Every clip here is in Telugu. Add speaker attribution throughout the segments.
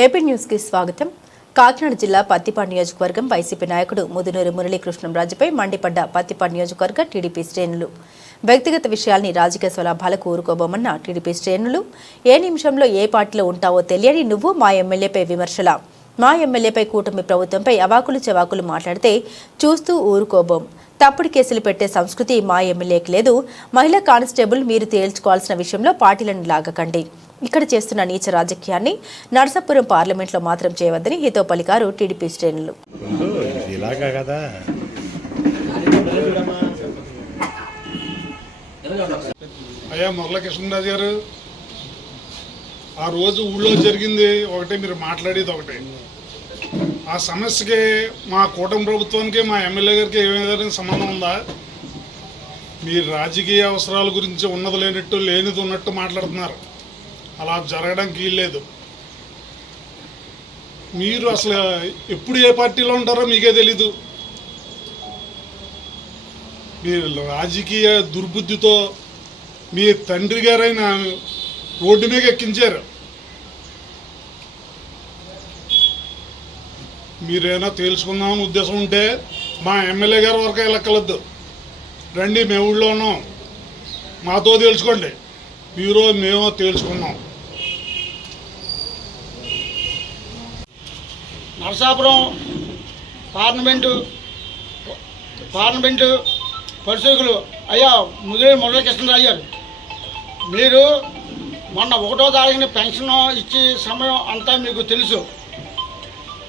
Speaker 1: ఏపీ న్యూస్కి స్వాగతం. కాకినాడ జిల్లా పత్తిపాడు నియోజకవర్గం వైసీపీ నాయకుడు ముదునూరు మురళీకృష్ణంరాజుపై మండిపడ్డ పత్తిపాడు నియోజకవర్గ టీడీపీ శ్రేణులు. వ్యక్తిగత విషయాల్ని రాజకీయ స్వలాభాలకు ఊరుకోబోమన్న టీడీపీ శ్రేణులు ఏ నిమిషంలో ఏ పార్టీలో ఉంటావో తెలియని నువ్వు మా ఎమ్మెల్యేపై విమర్శల. మా ఎమ్మెల్యేపై కూటమి ప్రభుత్వంపై అవాకులు చెవాకులు మాట్లాడితే చూస్తూ ఊరుకోబోం. తప్పుడు కేసులు పెట్టే సంస్కృతి మా ఎమ్మెల్యేకి లేదు. మహిళా కానిస్టేబుల్ మీరు తేల్చుకోవాల్సిన విషయంలో పార్టీలను లాగకండి. ఇక్కడ చేస్తున్న నీచ రాజకీయాన్ని నరసాపురం పార్లమెంట్లో మాత్రం చేయవద్దని హితో పలికారు టీడీపీ శ్రేణులు.
Speaker 2: ఇలాగా కదా.
Speaker 3: అయ్యా మురళకృష్ణరాజు గారు ఆ రోజు ఊళ్ళో జరిగింది ఒకటే మీరు మాట్లాడేది ఒకటే. ఆ సమస్యకి మా కూటమి ప్రభుత్వానికి మా ఎమ్మెల్యే గారికి ఏమైనా సంబంధం ఉందా? మీరు రాజకీయ అవసరాల గురించి ఉన్నది లేనట్టు లేనిది ఉన్నట్టు మాట్లాడుతున్నారు. అలా జరగడం వీల్లేదు మీరు అసలు ఎప్పుడు ఏ పార్టీలో ఉంటారో మీకే తెలీదు. మీరు రాజకీయ దుర్బుద్ధితో మీ తండ్రి గారైన రోడ్డు మీద ఎక్కించారు. మీరేనా తేల్చుకుందామని ఉద్దేశం ఉంటే మా ఎమ్మెల్యే గారి వరకు వెళ్ళక్కలద్దు రండి మేము ఊళ్ళో ఉన్నాం. మాతో తెలుసుకోండి మీరు మేము తెలుసుకున్నాం
Speaker 4: నరసాపురం పార్లమెంటు పార్లమెంటు పరిశోధకులు అయ్యా ముదిరి మురళీకృష్ణరాజు గారు. మీరు మొన్న ఒకటో తారీఖున పెన్షన్ ఇచ్చే సమయం అంతా మీకు తెలుసు.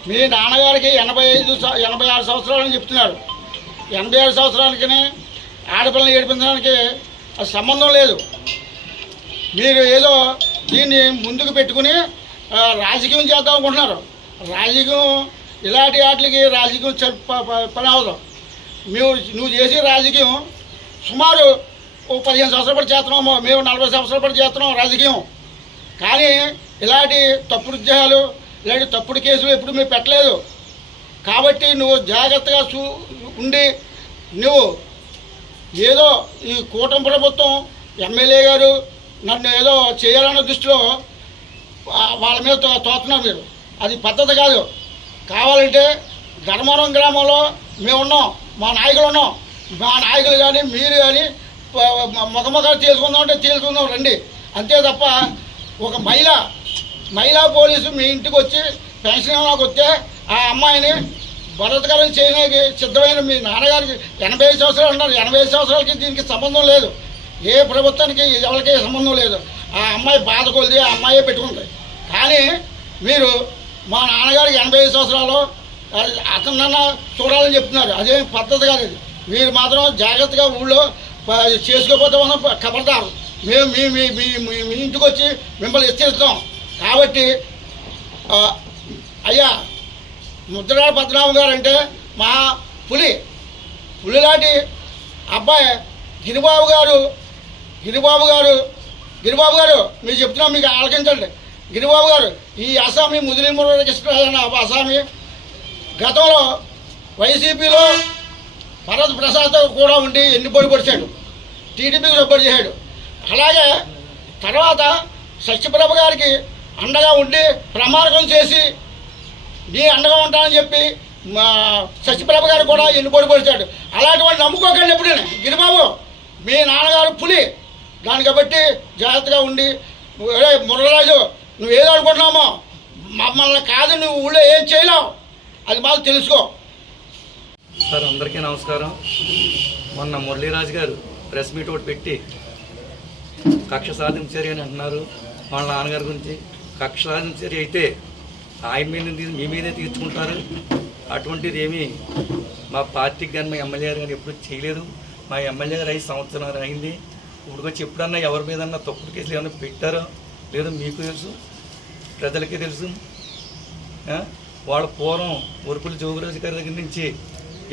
Speaker 4: మీ నాన్నగారికి ఎనభై ఐదు ఎనభై ఆరు సంవత్సరాలని చెప్తున్నారు. ఎనభై ఆరు సంవత్సరాలకి ఆడపిల్లని ఏడిపించడానికి అది సంబంధం లేదు. మీరు ఏదో దీన్ని ముందుకు పెట్టుకుని రాజకీయం చేద్దాం అనుకుంటున్నారు. రాజకీయం ఇలాంటి వాటికి రాజకీయం పని అవదు మేము నువ్వు చేసే రాజకీయం సుమారు ఓ పదిహేను సంవత్సరాల పాటు చేస్తున్నాము మేము నలభై సంవత్సరాల పాటు చేస్తున్నాం రాజకీయం. కానీ ఇలాంటి తప్పుడు ఉద్యోగాలు ఇలాంటి తప్పుడు కేసులు ఎప్పుడు మేము పెట్టలేదు. కాబట్టి నువ్వు జాగ్రత్తగా చూ ఉండి నువ్వు ఏదో ఈ కూటమి ప్రభుత్వం ఎమ్మెల్యే గారు నన్ను ఏదో చేయాలన్న దృష్టిలో వాళ్ళ మీద తోతున్నారు మీరు. అది పద్ధతి కాదు. కావాలంటే ధర్మవరం గ్రామంలో మేము ఉన్నాం మా నాయకులు ఉన్నాం. మా నాయకులు కానీ మీరు కానీ ముఖముఖాలు తీసుకుందాం అంటే తీసుకుందాం రండి. అంతే తప్ప ఒక మహిళ మహిళా పోలీసు మీ ఇంటికి వచ్చి పెన్షన్ నాకు వస్తే ఆ అమ్మాయిని బలత్కారం చేయడానికి సిద్ధమైన మీ నాన్నగారికి ఎనభై ఐదు సంవత్సరాలు ఉన్నారు ఎనభై ఐదు సంవత్సరాలకి దీనికి సంబంధం లేదు. ఏ ప్రభుత్వానికి ఎవరికి సంబంధం లేదు. ఆ అమ్మాయి బాధ కొలిది ఆ అమ్మాయే పెట్టుకుంది కానీ మీరు మా నాన్నగారికి ఎనభై ఐదు సంవత్సరాలు నన్న చూడాలని చెప్తున్నారు. అదేం పద్ధతి కాదు ఇది. మీరు మాత్రం జాగ్రత్తగా ఊళ్ళో చేసుకోకపోతే మనం కబడతారు మేము మీ మీ మీ మీ- ఇంటికి వచ్చి మిమ్మల్ని హెచ్చరిస్తాం. కాబట్టి అయ్యా ముద్రరాడ పద్మనాభ గారు అంటే మా పులి. పులిలాంటి అబ్బాయి గిరిబాబు గారు గిరిబాబు గారు గిరిబాబు గారు మీరు చెప్తున్నాం మీకు ఆలకించండి. గిరిబాబు గారు ఈ అసామి ముదిలి మురళీకృష్ణ అసామి గతంలో వైసీపీలో భరత్ ప్రసాద్ కూడా ఉండి ఎన్నిపోయి పొడిచాడు టీడీపీకి సపోర్ట్ చేశాడు. అలాగే తర్వాత సత్యప్రభ గారికి అండగా ఉండి ప్రమాణకం చేసి నీ అండగా ఉంటానని చెప్పి మా సత్యప్రభ గారు కూడా ఎన్నిపోయి పొడిచాడు. అలాంటి వాళ్ళు నమ్ముకోకండి ఎప్పుడైనా. గిరిబాబు మీ నాన్నగారు పులి. దాన్ని కాబట్టి జాగ్రత్తగా ఉండి మురళరాజు నువ్వు ఏదో అనుకుంటున్నామో మమ్మల్ని కాదు నువ్వు ఊళ్ళో ఏం చేయలేవు. అది మాకు తెలుసుకో.
Speaker 5: సార్ అందరికీ నమస్కారం. మొన్న మురళీరాజు గారు ప్రెస్ మీట్ ఒకటి పెట్టి కక్ష సాధించారు అని అంటున్నారు. వాళ్ళ నాన్నగారి గురించి కక్ష సాధించారు అయితే ఆయన మీద మీ మీదే తీర్చుకుంటారు. అటువంటిది ఏమీ మా పార్టీకి కానీ మా ఎమ్మెల్యే గారు కానీ ఎప్పుడు చేయలేదు. మా ఎమ్మెల్యే గారు ఐదు సంవత్సరాలు అయింది. ఇప్పుడు వచ్చి ఎప్పుడన్నా ఎవరి మీదన్నా తప్పుడు కేసులు ఏమైనా పెట్టారో లేదో మీకు తెలుసు. ప్రజలకి తెలుసు. వాళ్ళ పూర్వం ఉరుపుల జోగురాజు గారి దగ్గర నుంచి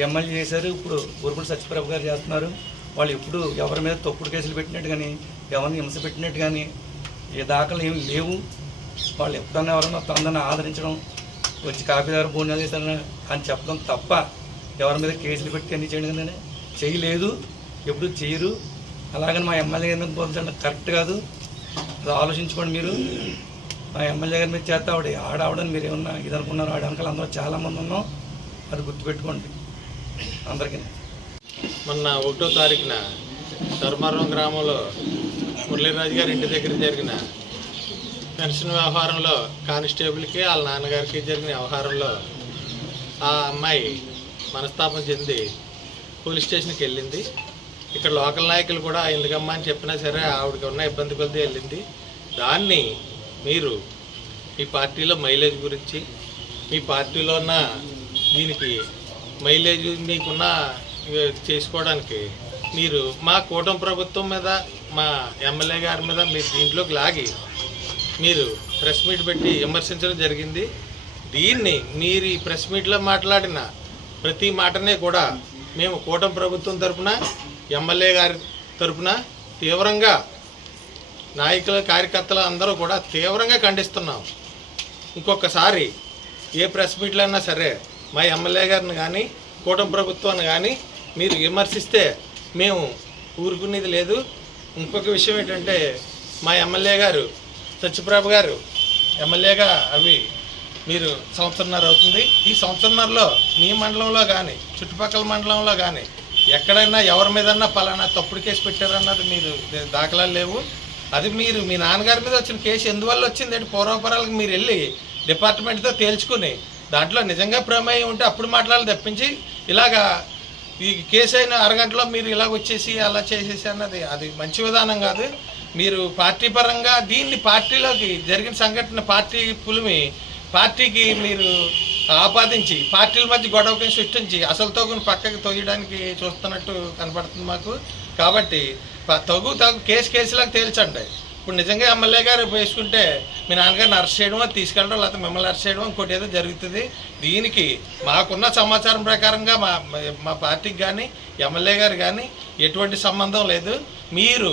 Speaker 5: ఎమ్మెల్యే చేశారు. ఇప్పుడు ఉరుపుల సత్యప్రభు గారు చేస్తున్నారు. వాళ్ళు ఎప్పుడు ఎవరి మీద తప్పుడు కేసులు పెట్టినట్టు కానీ ఎవరిని హింస పెట్టినట్టు కానీ ఏ దాఖలు ఏమి లేవు. వాళ్ళు ఎప్పుడన్నా ఎవరన్నా తొందరని ఆదరించడం వచ్చి కాపీదారు భోజనాలు చేశారని అని చెప్పడం తప్ప ఎవరి మీద కేసులు పెట్టి అన్ని చేయడం కానీ చేయలేదు. ఎప్పుడు చేయరు. అలాగని మా ఎమ్మెల్యే ఎందుకు పోల్చడం కరెక్ట్ కాదు. అది ఆలోచించుకోండి మీరు. మా ఎమ్మెల్యే గారి మీద చేస్తే ఆవిడ ఆడావిడని మీరు ఏమన్నా ఇది అనుకున్నారు? ఆడ వెనకాల అందరూ చాలామంది ఉన్నాం. అది గుర్తుపెట్టుకోండి. అందరికీ.
Speaker 6: మొన్న ఒకటో తారీఖున ధర్మారం గ్రామంలో మురళీరాజు గారి ఇంటి దగ్గర జరిగిన పెన్షన్ వ్యవహారంలో కానిస్టేబుల్కి వాళ్ళ నాన్నగారికి జరిగిన వ్యవహారంలో ఆ అమ్మాయి మనస్తాపం చెంది పోలీస్ స్టేషన్కి వెళ్ళింది. ఇక్కడ లోకల్ నాయకులు కూడా ఎందుకమ్మా అని చెప్పినా సరే ఆవిడకి ఉన్న ఇబ్బంది కొద్దీ వెళ్ళింది. దాన్ని మీరు మీ పార్టీలో మైలేజ్ గురించి మీ పార్టీలో ఉన్న దీనికి మైలేజ్ మీకున్న చేసుకోవడానికి మీరు మా కూటమి ప్రభుత్వం మీద మా ఎమ్మెల్యే గారి మీద మీరు దీంట్లోకి లాగి మీరు ప్రెస్ మీట్ పెట్టి విమర్శించడం జరిగింది. దీన్ని మీరు ఈ ప్రెస్ మీట్లో మాట్లాడిన ప్రతి మాటనే కూడా మేము కూటమి ప్రభుత్వం తరఫున ఎమ్మెల్యే గారి తరపున తీవ్రంగా నాయకులు కార్యకర్తలు అందరూ కూడా తీవ్రంగా ఖండిస్తున్నాం. ఇంకొకసారి ఏ ప్రెస్ మీట్లు అయినా సరే మా ఎమ్మెల్యే గారిని కానీ కూటమి ప్రభుత్వాన్ని కానీ మీరు విమర్శిస్తే మేము ఊరుకునేది లేదు. ఇంకొక విషయం ఏంటంటే మా ఎమ్మెల్యే గారు సత్యప్రభ గారు ఎమ్మెల్యేగా అవి మీరు సంవత్సరంన్నర అవుతుంది. ఈ సంవత్సరంన్నరలో మీ మండలంలో కానీ చుట్టుపక్కల మండలంలో కానీ ఎక్కడైనా ఎవరి మీదన్నా పలానా తప్పుడు కేసు పెట్టారన్నది మీరు దాఖలాలు లేవు. అది మీరు మీ నాన్నగారి మీద వచ్చిన కేసు ఎందువల్ల వచ్చింది అంటే పూర్వపరాలకు మీరు వెళ్ళి డిపార్ట్మెంట్తో తేల్చుకుని దాంట్లో నిజంగా ప్రమేయం ఉంటే అప్పుడు మాట్లాడాలి తప్పించి ఇలాగా ఈ కేసు అయిన అరగంటలో మీరు ఇలాగ వచ్చేసి అలా చేసేసి అన్నది అది మంచి విధానం కాదు. మీరు పార్టీ పరంగా దీన్ని పార్టీలోకి జరిగిన సంఘటన పార్టీ పులిమి పార్టీకి మీరు ఆపాదించి పార్టీల మధ్య గొడవకి సృష్టించి అసలు తగుని పక్కకి తొయ్యడానికి చూస్తున్నట్టు కనపడుతుంది మాకు. కాబట్టి తగు తగు కేసు కేసులాగా తేల్చండి. ఇప్పుడు నిజంగా ఎమ్మెల్యే గారు వేసుకుంటే మీ నాన్నగారిని అరెస్ట్ చేయడం తీసుకెళ్ళడం లేకపోతే మిమ్మల్ని అరెస్ట్ చేయడం ఇంకోటి ఏదో జరుగుతుంది. దీనికి మాకున్న సమాచారం ప్రకారంగా మా మా పార్టీకి కానీ ఎమ్మెల్యే గారు కానీ ఎటువంటి సంబంధం లేదు. మీరు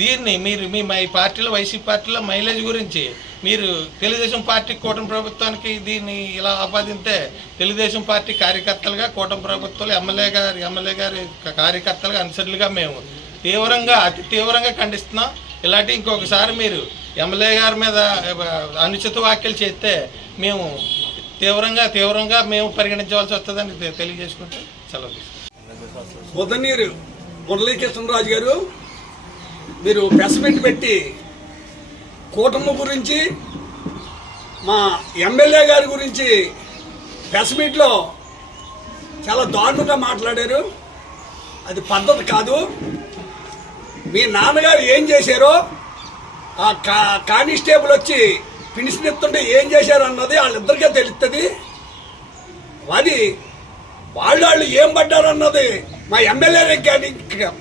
Speaker 6: దీన్ని మీరు మీ మా పార్టీలో వైసీపీ పార్టీలో మైలేజ్ గురించి మీరు తెలుగుదేశం పార్టీ కూటమి ప్రభుత్వానికి దీన్ని ఇలా ఆపాదిస్తే తెలుగుదేశం పార్టీ కార్యకర్తలుగా కూటమి ప్రభుత్వాలు ఎమ్మెల్యే గారి ఎమ్మెల్యే గారి కార్యకర్తలుగా అనుసరులుగా మేము తీవ్రంగా అతి తీవ్రంగా ఖండిస్తున్నాం. ఇలాంటి ఇంకొకసారి మీరు ఎమ్మెల్యే గారి మీద అనుచిత వ్యాఖ్యలు చేస్తే మేము తీవ్రంగా తీవ్రంగా మేము పరిగణించవలసి వస్తుందని తెలియజేసుకుంటే సెలవు తీసుకుంటాం
Speaker 7: ముదనీరు మురళీకృష్ణరాజు గారు మీరు ప్రెస్ పెట్టి కూటమి గురించి మా ఎమ్మెల్యే గారి గురించి ప్రెస్ మీట్లో చాలా దారుణంగా మాట్లాడారు. అది పద్ధతి కాదు. మీ నాన్నగారు ఏం చేశారో ఆ కా కానిస్టేబుల్ వచ్చి పినిసినెత్తుంటే ఏం చేశారు అన్నది వాళ్ళిద్దరికే తెలుస్తుంది అది వాళ్ళు వాళ్ళు ఏం పడ్డారన్నది మా ఎమ్మెల్యేలకు కానీ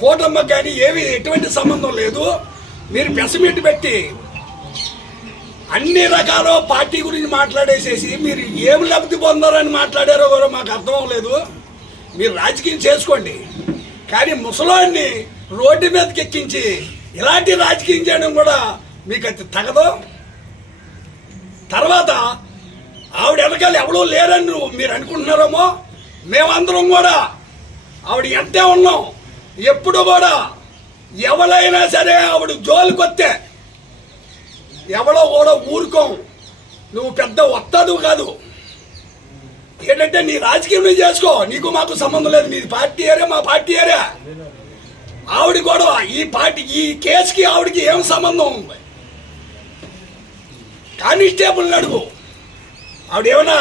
Speaker 7: కోటమ్మకి కానీ ఏమి ఎటువంటి సంబంధం లేదు. మీరు ప్రెస్ పెట్టి అన్ని రకాల పార్టీ గురించి మాట్లాడేసేసి మీరు ఏం లబ్ధి పొందారని మాట్లాడారో కూడా మాకు అర్థం అవ్వలేదు. మీరు రాజకీయం చేసుకోండి. కానీ ముసలాన్ని రోడ్డు మీదకి ఎక్కించి ఇలాంటి రాజకీయం చేయడం కూడా మీకు అది తగదు. తర్వాత ఆవిడ వెనకాల ఎవడూ లేరని మీరు అనుకుంటున్నారేమో మేమందరం కూడా ఆవిడ ఎంతే ఉన్నాం ఎప్పుడు కూడా ఎవరైనా సరే ఆవిడ జోలికొత్తే ఎవడో కూడా ఊరుకోం. నువ్వు పెద్ద వస్తాదు కాదు. ఏంటంటే నీ రాజకీయం నువ్వు చేసుకో నీకు మాకు సంబంధం లేదు నీ పార్టీ ఏరే మా పార్టీ ఏరే ఆవిడ కూడా ఈ పార్టీ ఈ కేసుకి ఆవిడకి ఏం సంబంధం ఉంది? కానిస్టేబుల్ అడుగు ఆవిడ ఏమైనా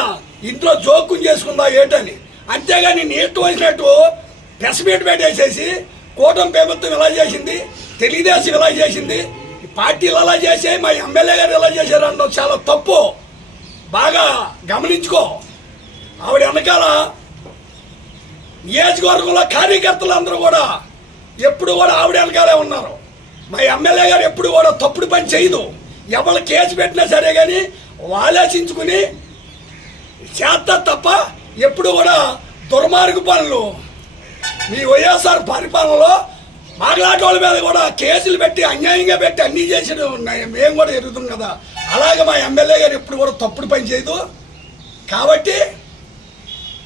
Speaker 7: ఇంట్లో జోక్యం చేసుకుందా ఏటని? అంతేగాని నీ ఇష్టం వచ్చినట్టు ప్రెస్ మీట్ పెట్టేసేసి కూటమి ప్రభుత్వం ఇలా చేసింది? తెలుగుదేశం ఇలా చేసింది? ఈ పార్టీలు అలా చేసే మా ఎమ్మెల్యే గారు ఇలా చేశారు అన్నది చాలా తప్పు. బాగా గమనించుకో. ఆవిడ వెనకాల నియోజకవర్గంలో కార్యకర్తలు అందరూ కూడా ఎప్పుడు కూడా ఆవిడ ఉన్నారు. మా ఎమ్మెల్యే గారు ఎప్పుడు కూడా తప్పుడు పని చేయదు. ఎవరు కేసు పెట్టినా సరే కానీ ఆలోచించుకుని చేస్తా తప్ప ఎప్పుడు కూడా దుర్మార్గ పనులు. మీ వైఎస్ఆర్ పరిపాలనలో మాట్లాడే మీద కూడా కేసులు పెట్టి అన్యాయంగా పెట్టి అన్నీ చేసిన ఉన్నాయి. మేము కూడా ఎరుగుతాం కదా. అలాగే మా ఎమ్మెల్యే గారు ఎప్పుడు కూడా తప్పుడు పని చేయదు. కాబట్టి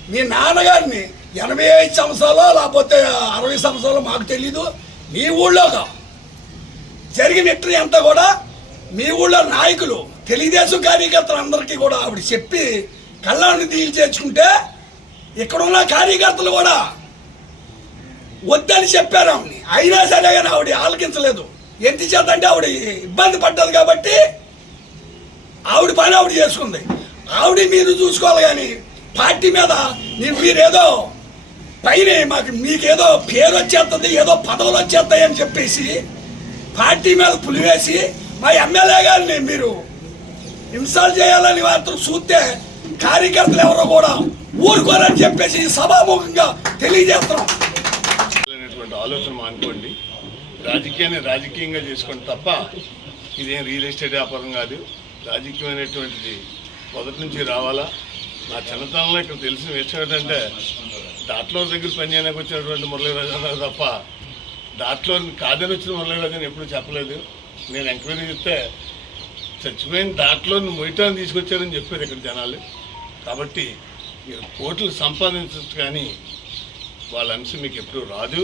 Speaker 7: మీ నాన్నగారిని ఎనభై ఐదు సంవత్సరాలు లేకపోతే అరవై సంవత్సరాలు మాకు తెలీదు. మీ ఊళ్ళో జరిగిన హిస్టరీ అంతా కూడా మీ ఊళ్ళో నాయకులు తెలుగుదేశం కార్యకర్తలు అందరికీ కూడా ఆవిడ చెప్పి కళ్ళని దీలు చేర్చుకుంటే ఇక్కడున్న కార్యకర్తలు కూడా వద్దని చెప్పారు ఆవిడని. అయినా సరే కానీ ఆవిడ ఆలకించలేదు. ఎంత చేద్దంటే ఆవిడ ఇబ్బంది పడ్డది కాబట్టి ఆవిడ పని ఆవిడ చేసుకుంది. ఆవిడ మీరు చూసుకోవాలి కానీ పార్టీ మీద నేను మీరేదో పైన మాకు మీకేదో పేరు వచ్చేస్తుంది ఏదో పదవులు వచ్చేస్తాయని చెప్పేసి పార్టీ మీద పులివేసి మా ఎమ్మెల్యే గారిని మీరు ఇన్స్టాల్ చేయాలని వారితో చూస్తే కార్యకర్తలు ఎవరో కూడా ఊరుకోరని చెప్పేసి సభాముఖంగా తెలియజేస్తున్నాం.
Speaker 8: ఆలోచన మానుకోండి. రాజకీయాన్ని రాజకీయంగా చేసుకోండి తప్ప ఇదేం రియల్ ఎస్టేట్ వ్యాపారం కాదు. రాజకీయం అనేటువంటిది మొదటి నుంచి రావాలా? నా చిన్నతనంలో ఇక్కడ తెలిసిన విషయం ఏంటంటే దాంట్లో దగ్గర పనిచేయడానికి వచ్చినటువంటి మురళీరాజన్ తప్ప దాంట్లో కాదని వచ్చిన మురళీరాజన్ అని ఎప్పుడు చెప్పలేదు. నేను ఎంక్వైరీ చేస్తే చచ్చిపోయిన దాంట్లో మొయ్యటాన్ని తీసుకొచ్చారని చెప్పారు ఇక్కడ జనాలు. కాబట్టి మీరు కోట్లు సంపాదించచ్చు కానీ వాళ్ళ అంశం మీకు ఎప్పుడూ రాదు.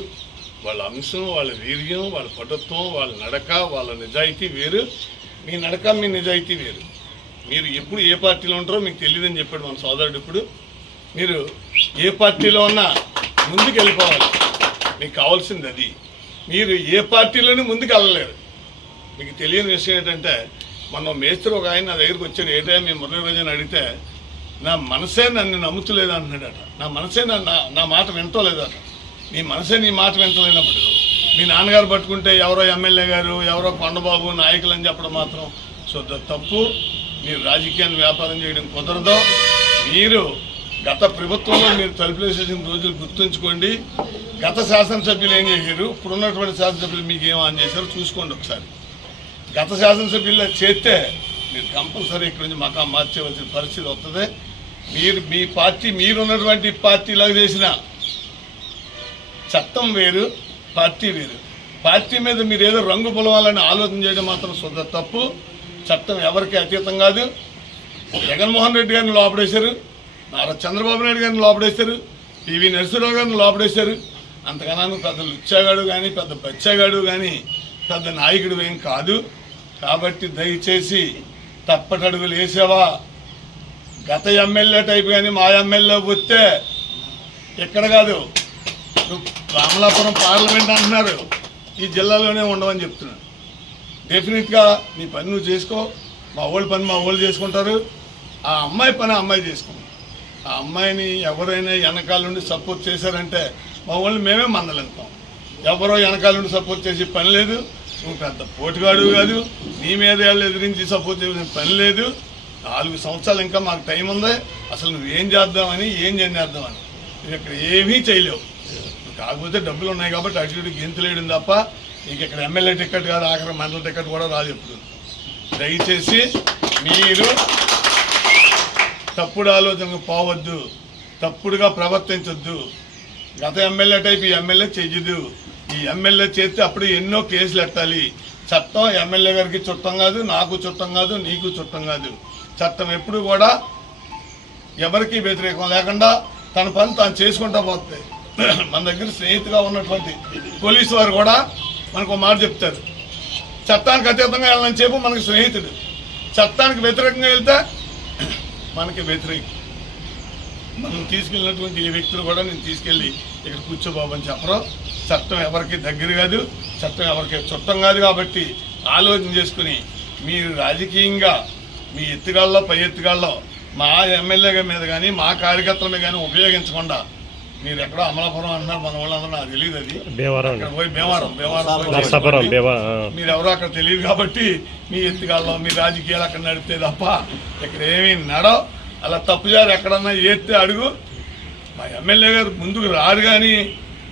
Speaker 8: వాళ్ళ అంశం వాళ్ళ వీర్యం వాళ్ళ పటుత్వం వాళ్ళ నడక వాళ్ళ నిజాయితీ వేరు. మీ నడక మీ నిజాయితీ వేరు. మీరు ఎప్పుడు ఏ పార్టీలో ఉంటారో మీకు తెలియదని చెప్పాడు మన సోదరుడు ఇప్పుడు. మీరు ఏ పార్టీలో ఉన్నా ముందుకు వెళ్ళిపోవాలి మీకు కావాల్సింది అది. మీరు ఏ పార్టీలోనూ ముందుకు వెళ్ళలేరు మీకు తెలియని విషయం ఏంటంటే మన మేస్త్రి ఒక ఆయన నా దగ్గరికి వచ్చాడు. ఏ టైం మేము మురళీరాజన్ అడిగితే నా మనసే నన్ను నమ్ముతలేదు అంటున్నాడట. నా మనసే నా నా- మాట వింటలేదట. నీ మనసే నీ మాట వింటలేనప్పుడు మీ నాన్నగారు పట్టుకుంటే ఎవరో ఎమ్మెల్యే గారు ఎవరో కొండబాబు నాయకులు అని చెప్పడం మాత్రం సో తప్పు. మీరు రాజకీయాన్ని వ్యాపారం చేయడం కుదరదు మీరు గత ప్రభుత్వంలో మీరు తలుపులేసేసిన రోజులు గుర్తుంచుకోండి. గత శాసనసభ్యులు ఏం చేశారు? ఇప్పుడున్నటువంటి శాసనసభ్యులు మీకు ఏం ఆన్ చేశారో చూసుకోండి ఒకసారి. గత శాసనసభ్యులు చేస్తే మీరు కంపల్సరీ ఇక్కడి నుంచి మకా మార్చేవలసిన పరిస్థితి వస్తుంది మీరు మీ పార్టీ మీరున్నటువంటి పార్టీలాగా చేసిన చట్టం వేరు పార్టీ వేరు. పార్టీ మీద మీరు ఏదో రంగు పొలవాలని ఆలోచన చేయడం మాత్రం సొంత తప్పు. చట్టం ఎవరికి అతీతం కాదు. జగన్మోహన్ రెడ్డి గారిని లోపడేశారు. నారా చంద్రబాబు నాయుడు గారిని లోపడేశారు. పివి నరసింహరావు గారిని లోపడేశారు. అంతకన్నా పెద్ద లుచ్చాగాడు కానీ పెద్ద బచ్చాగాడు కానీ పెద్ద నాయకుడు ఏం కాదు. కాబట్టి దయచేసి తప్పటడుగులు వేసావా? గత ఎమ్మెల్యే టైప్ కానీ మా ఎమ్మెల్యే వస్తే ఎక్కడ కాదు. రామలాపురం పార్లమెంట్ అంటున్నారు. ఈ జిల్లాలోనే ఉండవని చెప్తున్నాను. డెఫినెట్గా నీ పని నువ్వు చేసుకో. మా వాళ్ళు పని మా వాళ్ళు చేసుకుంటారు. ఆ అమ్మాయి పని ఆ అమ్మాయి చేసుకుంటాం ఆ అమ్మాయిని ఎవరైనా వెనకాల నుండి సపోర్ట్ చేశారంటే మా వాళ్ళు మేమే మందలిస్తాం ఎవరో వెనకాల నుండి సపోర్ట్ చేసే పని లేదు. నువ్వు పెద్ద పోటుగాడు కాదు. నీ మీద వాళ్ళు ఎదిరించి సపోర్ట్ చేసిన పని లేదు. నాలుగు సంవత్సరాలు ఇంకా మాకు టైం ఉంది. అసలు నువ్వేం చేద్దామని ఏం చేద్దామని. నువ్వు ఇక్కడ ఏమీ చేయలేవు. కాకపోతే డబ్బులు ఉన్నాయి కాబట్టి అటు ఇటు గెంతులేయడం తప్ప నీకు ఇక్కడ ఎమ్మెల్యే టికెట్ కాదు ఆఖరి మండల టికెట్ కూడా రాదు ఎప్పుడు. దయచేసి మీరు తప్పుడు ఆలోచనకు పోవద్దు తప్పుడుగా ప్రవర్తించొద్దు. గత ఎమ్మెల్యే టైప్ ఈ ఎమ్మెల్యే చెయ్యదు ఈ ఎమ్మెల్యే చేస్తే అప్పుడు ఎన్నో కేసులు ఎట్టాలి? చట్టం ఎమ్మెల్యే గారికి చుట్టం కాదు నాకు చుట్టం కాదు నీకు చుట్టం కాదు. చట్టం ఎప్పుడు కూడా ఎవరికి వ్యతిరేకం లేకుండా తన పని తాను చేసుకుంటా పోతుంది మన దగ్గర స్నేహితుగా ఉన్నటువంటి పోలీసు వారు కూడా మనకు ఒక మాట చెప్తారు. చట్టానికి అతీతంగా వెళ్ళని చెప్పు మనకు స్నేహితుడు. చట్టానికి వ్యతిరేకంగా వెళ్తే మనకి వ్యతిరేకం. మనం తీసుకెళ్ళినటువంటి ఏ వ్యక్తులు కూడా నేను తీసుకెళ్ళి ఇక్కడ కూర్చోబాబు అని చెప్పరు. చట్టం ఎవరికి దగ్గర కాదు చట్టం ఎవరికి చుట్టం కాదు కాబట్టి ఆలోచన చేసుకుని మీరు రాజకీయంగా మీ ఎత్తుగాల్లో పై ఎత్తుగాల్లో మా ఎమ్మెల్యే మీద కానీ మా కార్యకర్తల మీద కానీ ఉపయోగించకుండా మీరు ఎక్కడో అమలాపురం అంటున్నారు మన వాళ్ళందరూ నాకు తెలియదు అది.
Speaker 2: భీమవరం
Speaker 8: అక్కడ పోయి భీమవరం మీరు ఎవరో అక్కడ తెలియదు కాబట్టి మీ ఎత్తుగాల్లో మీ రాజకీయాలు అక్కడ నడిపితే తప్ప ఇక్కడ ఏమీ నడవ. అలా తప్పుజారు ఎక్కడన్నా ఏస్తే అడుగు. మా ఎమ్మెల్యే గారు ముందుకు రారు కానీ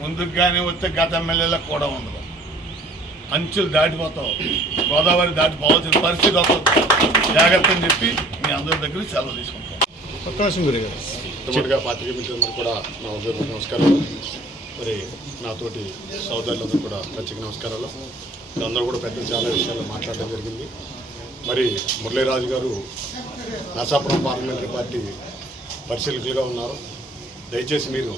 Speaker 8: ముందుకు కానీ వస్తే గత ఎమ్మెల్యేలకు కూడా ఉండదు. అంచులు దాటిపోతావు. గోదావరి దాటిపోవాల్సిన పరిస్థితి వస్తుంది. జాగ్రత్త అని చెప్పి మీ అందరి దగ్గర సెలవు తీసుకుంటాం.
Speaker 9: మొట్టమొదటిగా పాత్రిక మిత్రులందరూ కూడా నా ఉదయం నమస్కారాలు. మరి నాతోటి సోదరులందరూ కూడా ప్రత్యేక నమస్కారాలు. అందరూ కూడా పెద్ద చాలా విషయాలు మాట్లాడడం జరిగింది. మరి మురళీరాజు గారు నరసాపురం పార్లమెంటరీ పార్టీ పరిశీలకులుగా ఉన్నారు. దయచేసి మీరు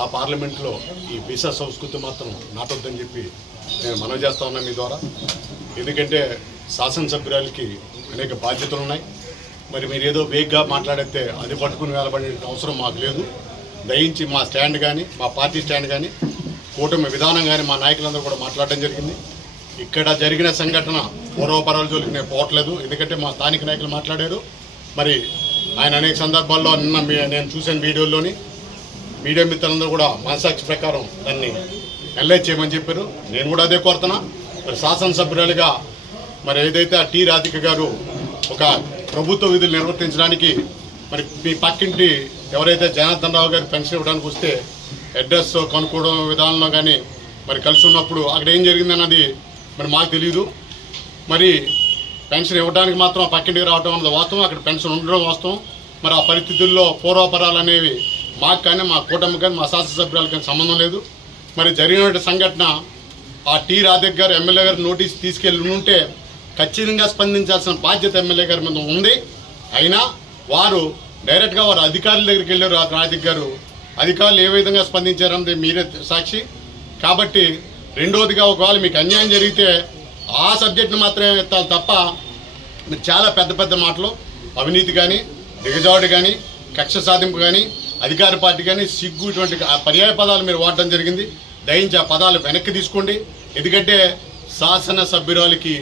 Speaker 9: ఆ పార్లమెంట్లో ఈ వీసా సంస్కృతి మాత్రం నాటొద్దని చెప్పి నేను మనవి చేస్తా ఉన్నా మీ ద్వారా. ఎందుకంటే శాసనసభ్యురాలకి అనేక బాధ్యతలు ఉన్నాయి. మరి మీరు ఏదో వేగ్గా మాట్లాడితే అది పట్టుకుని వెళ్ళబడే అవసరం మాకు లేదు. దయించి మా స్టాండ్ కానీ మా పార్టీ స్టాండ్ కానీ కూటమి విధానం కానీ మా నాయకులందరూ కూడా మాట్లాడడం జరిగింది. ఇక్కడ జరిగిన సంఘటన పూర్వపరాల జోలికి నేను పోవట్లేదు. ఎందుకంటే మా స్థానిక నాయకులు మాట్లాడారు. మరి ఆయన అనేక సందర్భాల్లో నిన్న మీ- నేను చూసిన వీడియోల్లోని మీడియా మిత్రులందరూ కూడా మనసాక్షి ప్రకారం దాన్ని ఎల్ఐ చేయమని చెప్పారు. నేను కూడా అదే కోరుతున్నా. మరి శాసనసభ్యురాలుగా మరి ఏదైతే టీ రాధిక గారు ఒక ప్రభుత్వ విధులు నిర్వర్తించడానికి మరి మీ పక్కింటి ఎవరైతే జనార్దన్ రావు గారికి పెన్షన్ ఇవ్వడానికి వస్తే అడ్రస్ కనుక్కోవడం విధానంలో కానీ మరి కలిసి ఉన్నప్పుడు అక్కడ ఏం జరిగిందన్నది మరి మాకు తెలియదు మరి పెన్షన్ ఇవ్వడానికి మాత్రం పక్కింటికి రావడం అన్నది వాస్తవం. అక్కడ పెన్షన్ ఉండడం వాస్తవం. మరి ఆ పరిస్థితుల్లో పూర్వాపరాలు అనేవి మాకు కానీ మా కూటమి కానీ మా శాసనసభ్యులకు కానీ సంబంధం లేదు. మరి జరిగిన సంఘటన ఆ టీ రాధక్ గారు ఎమ్మెల్యే గారు నోటీస్ తీసుకెళ్ళి ఉంటే ఖచ్చితంగా స్పందించాల్సిన బాధ్యత ఎమ్మెల్యే గారి మీద ఉంది. అయినా వారు డైరెక్ట్గా వారు అధికారుల దగ్గరికి వెళ్ళారు. ఆ రాధిక్ గారు అధికారులు ఏ విధంగా స్పందించారన్నది మీరే సాక్షి. కాబట్టి రెండవదిగా ఒకవేళ మీకు అన్యాయం జరిగితే ఆ సబ్జెక్ట్ని మాత్రమే ఎత్తాలి తప్ప మీరు చాలా పెద్ద పెద్ద మాటలు. అవినీతి కానీ దిగజాడు కానీ కక్ష సాధింపు కానీ అధికార పార్టీ కానీ సిగ్గు ఇటువంటి పర్యాయ పదాలు మీరు వాడడం జరిగింది. దయించి ఆ పదాలు వెనక్కి తీసుకోండి. ఎందుకంటే శాసన సభ్యురాలకి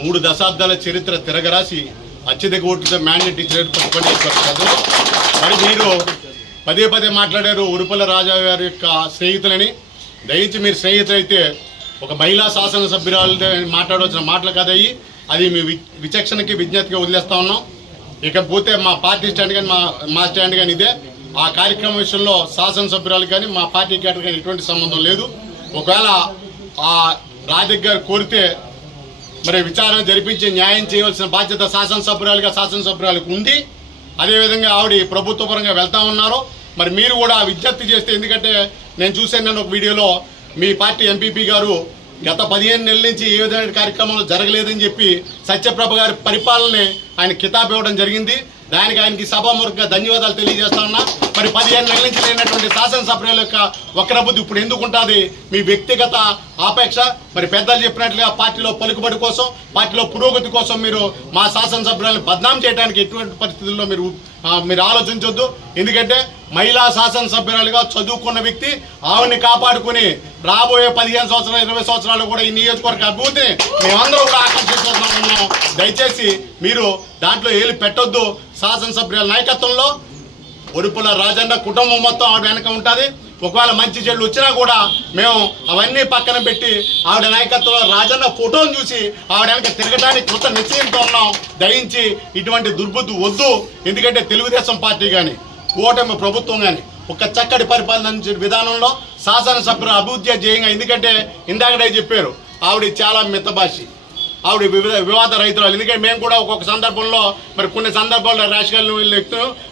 Speaker 9: మూడు దశాబ్దాల చరిత్ర తిరగరాసి అత్యధిక ఓట్లతో మ్యాండేట్ ఇచ్చినట్టు పట్టుకొని మరి మీరు పదే పదే మాట్లాడారు ఉరుపల రాజా గారి యొక్క స్నేహితులని. దయచి మీరు స్నేహితులైతే ఒక మహిళా శాసనసభ్యురాలు మాట్లాడవలసిన మాటలు కదయ్యి అది మీ వి- విచక్షణకి విజ్ఞతకి వదిలేస్తా ఉన్నాం. ఇకపోతే మా పార్టీ స్టాండ్ కానీ మా మా స్టాండ్ కానీ ఇదే. ఆ కార్యక్రమం విషయంలో శాసనసభ్యురాలు కానీ మా పార్టీ కేటర్ కానీ ఎటువంటి సంబంధం లేదు. ఒకవేళ ఆ రాధిక్ గారు కోరితే మరి విచారణ జరిపించి న్యాయం చేయవలసిన బాధ్యత శాసనసభ్యురాలుగా శాసనసభ్యురాలకు ఉంది. అదేవిధంగా ఆవిడ ప్రభుత్వపరంగా వెళ్తా ఉన్నారు. మరి మీరు కూడా విజ్ఞప్తి చేస్తే ఎందుకంటే నేను చూశాను నేను ఒక వీడియోలో మీ పార్టీ ఎంపీపీ గారు గత పదిహేను నెలల నుంచి ఏ విధమైన కార్యక్రమాలు జరగలేదని చెప్పి సత్యప్రభ గారి పరిపాలనని ఆయన కితాబ్ ఇవ్వడం జరిగింది. దానికి ఆయనకి సభాముఖంగా ధన్యవాదాలు తెలియజేస్తా ఉన్నా. మరి పదిహేను నెలల నుంచి లేనటువంటి శాసనసభ్యుల యొక్క వక్రబుద్ధి ఇప్పుడు ఎందుకు ఉంటుంది మీ వ్యక్తిగత ఆపేక్ష. మరి పెద్దలు చెప్పినట్లుగా పార్టీలో పలుకుబడి కోసం పార్టీలో పురోగతి కోసం మీరు మా శాసనసభ్యులను బద్నాం చేయడానికి ఎటువంటి పరిస్థితుల్లో మీరు మీరు ఆలోచించొద్దు. ఎందుకంటే మహిళా శాసనసభ్యురాలుగా చదువుకున్న వ్యక్తి ఆవిడ్ని కాపాడుకుని రాబోయే పదిహేను సంవత్సరాలు ఇరవై సంవత్సరాలు కూడా ఈ నియోజకవర్గ అభివృద్ధిని మేమందరం కూడా ఆకర్షిస్తున్నాం దయచేసి మీరు దాంట్లో ఏలు పెట్టొద్దు. శాసనసభ్యుల నాయకత్వంలో ఒరుపుల రాజన్న కుటుంబం మొత్తం ఆవిడ వెనక ఉంటుంది. ఒకవేళ మంచి చెడు వచ్చినా కూడా మేము అవన్నీ పక్కన పెట్టి ఆవిడ నాయకత్వంలో రాజన్న ఫోటోను చూసి ఆవిడ వెనక తిరగడానికి కొత్త నిశ్చయంతో ఉన్నాం. దయించి ఇటువంటి దుర్బుద్ధి వద్దు. ఎందుకంటే తెలుగుదేశం పార్టీ కానీ కూటమి ప్రభుత్వం కానీ ఒక చక్కటి పరిపాలన విధానంలో శాసనసభ్యుల అభివృద్ధి చేయంగా ఎందుకంటే ఇందాకడే చెప్పారు ఆవిడ చాలా మితభాషి. ఆవిడ వివిధ వివాద రైతురాలు ఎందుకంటే మేము కూడా ఒక్కొక్క సందర్భంలో మరి కొన్ని సందర్భాల్లో రాజకీయాలను వెళ్ళి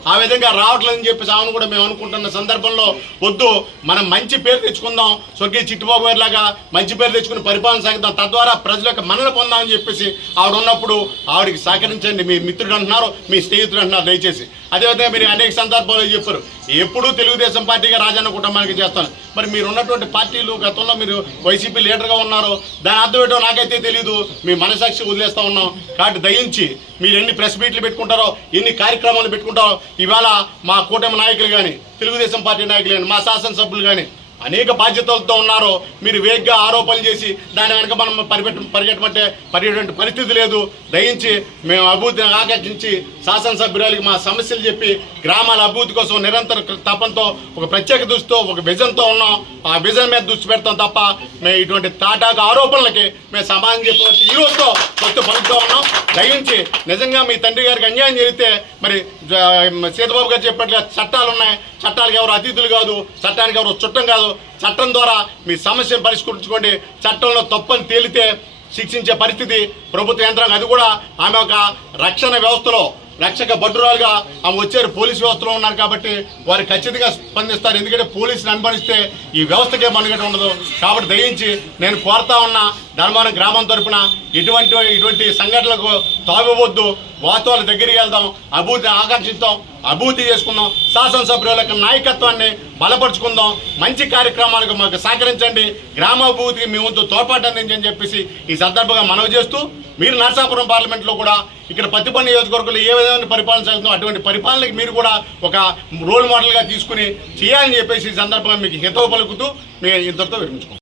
Speaker 9: ఆ విధంగా రావట్లేదని చెప్పేసి ఆమెను కూడా మేము అనుకుంటున్న సందర్భంలో వద్దు మనం మంచి పేరు తెచ్చుకుందాం స్వర్గీయ చిట్టుబాబు గారిలాగా మంచి పేరు తెచ్చుకుని పరిపాలన సాగిద్దాం తద్వారా ప్రజల యొక్క మనలు పొందామని చెప్పేసి ఆవిడ ఉన్నప్పుడు ఆవిడకి సహకరించండి మీ మిత్రుడు అంటున్నారు మీ స్నేహితుడు అంటున్నారు దయచేసి. అదేవిధంగా మీరు అనేక సందర్భాల్లో చెప్పారు ఎప్పుడూ తెలుగుదేశం పార్టీగా రాజన్న కుటుంబానికి చేస్తాను. మరి మీరు ఉన్నటువంటి పార్టీలు గతంలో మీరు వైసీపీ లీడర్గా ఉన్నారు దాని అర్థం ఏంటో నాకైతే తెలియదు మీ మనసాక్షి వదిలేస్తూ ఉన్నాం. కాబట్టి దయించి మీరు ఎన్ని ప్రెస్ మీట్లు పెట్టుకుంటారో ఎన్ని కార్యక్రమాలు పెట్టుకుంటారో ఇవాళ మా కూటమి నాయకులు కానీ తెలుగుదేశం పార్టీ నాయకులు కానీ మా శాసనసభ్యులు కానీ అనేక బాధ్యతలతో ఉన్నారో మీరు వేగ్గా ఆరోపణలు చేసి దాని వెనక మనం పరిపెట్ట పరిగెట్టమంటే పరిగెట్టే పరిస్థితి లేదు. దయించి మేము అభివృద్ధిని ఆకర్షించి శాసనసభ్యురాలకి మా సమస్యలు చెప్పి గ్రామాల అభివృద్ధి కోసం నిరంతర తపంతో ఒక ప్రత్యేక దృష్టితో ఒక విజన్తో ఉన్నాం. ఆ విజన్ మీద దృష్టి పెడతాం తప్ప మేము ఇటువంటి తాటాకు ఆరోపణలకి మేము సమాధానం చెప్పవచ్చు. ఈ రోజుతో కొత్త పలుకుతూ ఉన్నాం. దయించి నిజంగా మీ తండ్రి గారికి అన్యాయం జరిగితే మరి సీతబాబు గారు చెప్పినట్లుగా చట్టాలు ఉన్నాయి. చట్టాలకు ఎవరు అతిథులు కాదు. చట్టానికి ఎవరు చుట్టం కాదు. చట్టం ద్వారా మీ సమస్యను పరిష్కరించుకోండి. చట్టంలో తప్పని తేలితే శిక్షించే పరిస్థితి ప్రభుత్వ యంత్రాంగం. అది కూడా ఆమె ఒక రక్షణ వ్యవస్థలో రక్షక భద్రురాలుగా ఆమె వచ్చారు. పోలీస్ వ్యవస్థలో ఉన్నారు కాబట్టి వారు ఖచ్చితంగా స్పందిస్తారు. ఎందుకంటే పోలీసుని అనుమానిస్తే ఈ వ్యవస్థకే మనుగడ ఉండదు. కాబట్టి దయించి నేను కోరుతా ఉన్నా ధర్మవరం గ్రామం తరపున ఇటువంటి ఇటువంటి సంఘటనలకు తాగవద్దు వాస్తవాల దగ్గరికి వెళ్దాం. అభివృద్ధిని ఆకర్షిస్తాం అభివృద్ధి చేసుకుందాం. శాసనసభ్యుల యొక్క నాయకత్వాన్ని బలపరుచుకుందాం. మంచి కార్యక్రమాలకు మాకు సహకరించండి. గ్రామాభివృద్ధికి మీ వంతు తోడ్పాటు అందించని చెప్పేసి ఈ సందర్భంగా మనవి చేస్తూ మీరు నరసాపురం పార్లమెంట్లో కూడా ఇక్కడ పత్తిపల్లి నియోజకవర్గంలో ఏ విధమైన పరిపాలన సాగుతుందో అటువంటి పరిపాలనకి మీరు కూడా ఒక రోల్ మోడల్గా తీసుకుని చేయాలని చెప్పేసి ఈ సందర్భంగా మీకు హితవు పలుకుతూ మేము ఇంతటితో విరమించుకుంటాం